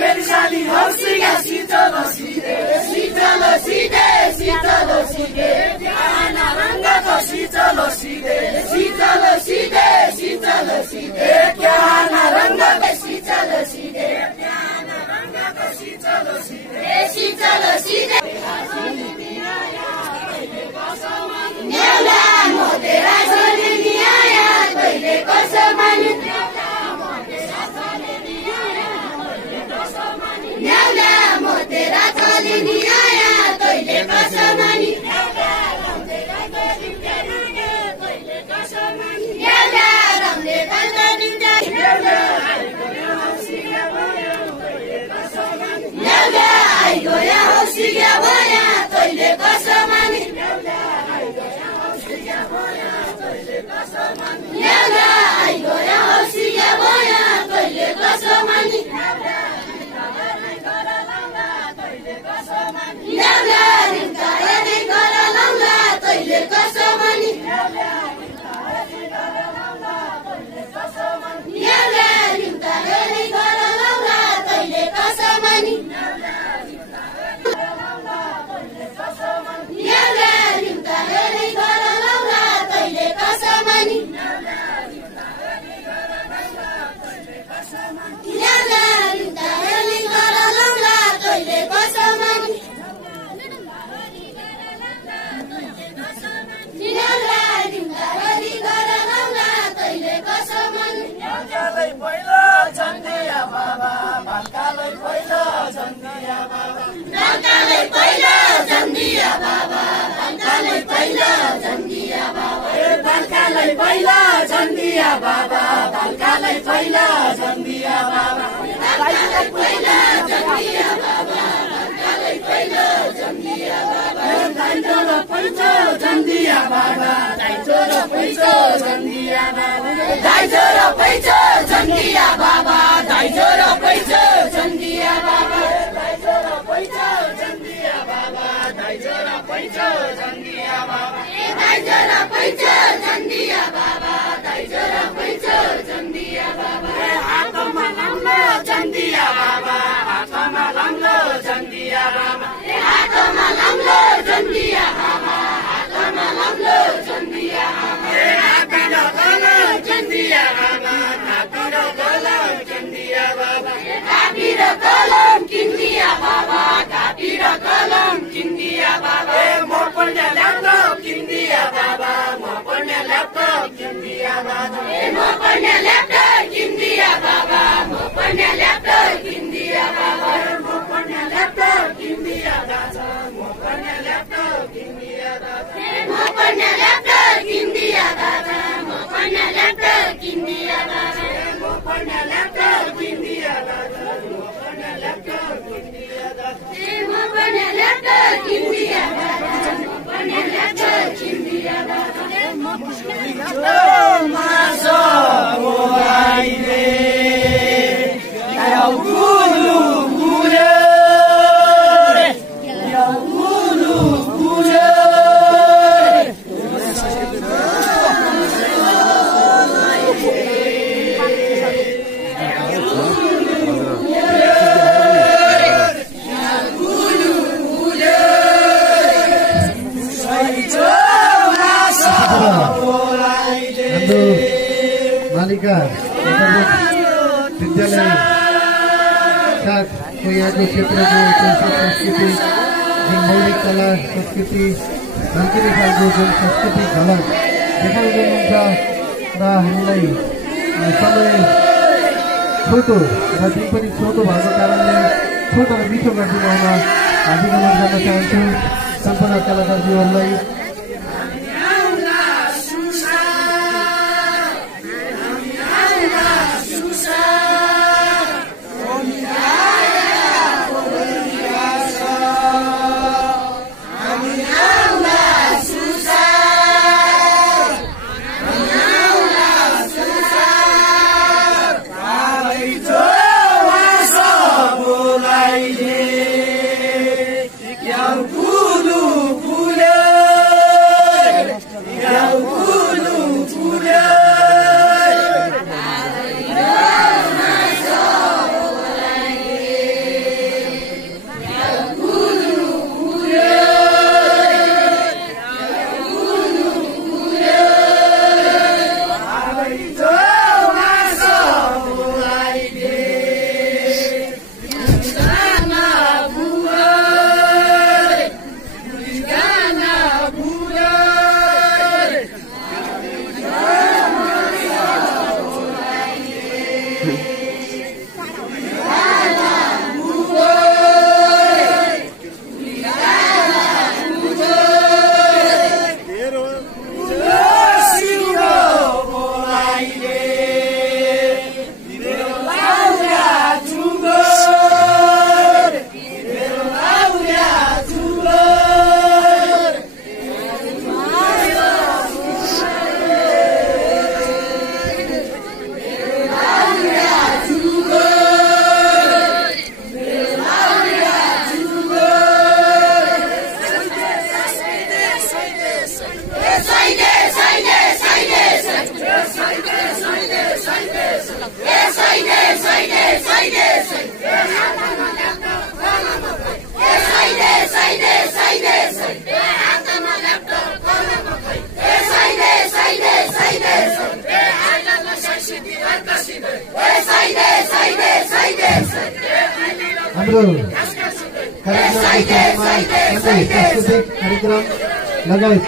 मेरी साली हंसीगा शीतल सीधे शीतल सीधे शीतल सीधे प्याना रंगको शीतल सीधे शीतल सीधे शीतल सीधे प्याना रंगको शीतल सीधे प्याना रंगको शीतल सीधे शीतल सीधे न्याला मोतेरा छोरी निया तैले कसो मान्नु न्याला मोतेरा छोरी निया तैले कसो मान्नु न्याला रमले कल्दा निन्दा न्याला आइगो या हौसिया भया तैले कसो मान्नु न्याला आइगो या हौसिया भया तैले कसो मान्नु न्याला रिम्ता हेर्ने गर लाउँला तैले कसो मान्नु न्याला रिम्ता हेर्ने गर लाउँला तैले कसो मान्नु न्याला रिम्ता हेर्ने गर लाउँला तैले कसो मान्नु न्याला रिम्ता हेर्ने गर लाउँला तैले कसो मान्नु न्याला रिम्ता हेर्ने गर लाउँला तैले कसो मान्नु भाल्कालै पहिलो झन्डिया बाबा भाल्कालै पहिलो झन्डिया बाबा भाल्कालै पहिलो झन्डिया बाबा भाल्कालै पहिलो झन्डिया बाबा भाल्कालै पहिलो झन्डिया बाबा भाल्कालै पहिलो झन्डिया बाबा भाल्कालै पहिलो झन्डिया बाबा भाल्कालै पहिलो झन्डिया बाबा दाइजो र पैँचो झन्डिया बाबा दाइजो र पैँचो झन्डिया बाबा दाइजो र पैँचो झन्डिया बाबा दाइजो र पैँचो झन्डिया बाबा दाइजो र पैँचो झन्डिया बाबा दाइजो र पैँचो झन्डिया बाबा दाइजो र पैँचो झन्डिया बाबा दाइजो र पैँचो झन्डिया बाबा हातमा लाम्लो झन्डिया बाबा हातमा लाम्लो झन्डिया बाबा हातमा लाम्लो झन्डिया बाबा हातमा लाम्लो झन्डिया बाबा हाती र कलम झन्डिया बाबा हाती र कलम झन्डिया बाबा कापी र कलम किन्दिया बाबा कापी र कलम किन्दिया बाबा म पढ्ने ल्यापटप किन्दिया बाबा म पढ्ने ल्यापटप किन्दिया बाबा म पढ्ने ल्यापटप किन्दिया बाबा म पढ्ने ल्यापटप किन्दिया बाबा म पढ्ने ल्यापटप किन्दिया दादा म पढ्ने ल्यापटप किन्दिया दादा म पढ्ने ल्यापटप किन्दिया दादा म पढ्ने ल्यापटप किन्दिया दादा म पढ्ने ल्यापटप किन्दिया दादा म पढ्ने ल्यापटप किन्दिया दादा म पढ्ने ल्यापटप किन्दिया दादा म पढ्ने ल्यापटप किन्दिया दादा म पढ्ने ल्यापटप मासो आइले आउ गुलु गुले आउ गुलु गुले बालिका विद्यालय साथ यहाँको क्षेत्रको संस्कृति जुन मौलिक कला संस्कृति झल्किने खालको जुन संस्कृति झलक देखाउँदै हुनुहुन्छ र हामीलाई समय छोटो र दिन पनि छोटो भएको कारणले छोटो र मिठो गरिदिनुहुन हार्दिक अनुरोध गर्न चाहन्छु सम्पूर्ण कलाकारज्यूहरूलाई हाम्रो कार्यक्रम सांस्कृतिक कार्यक्रम लगायत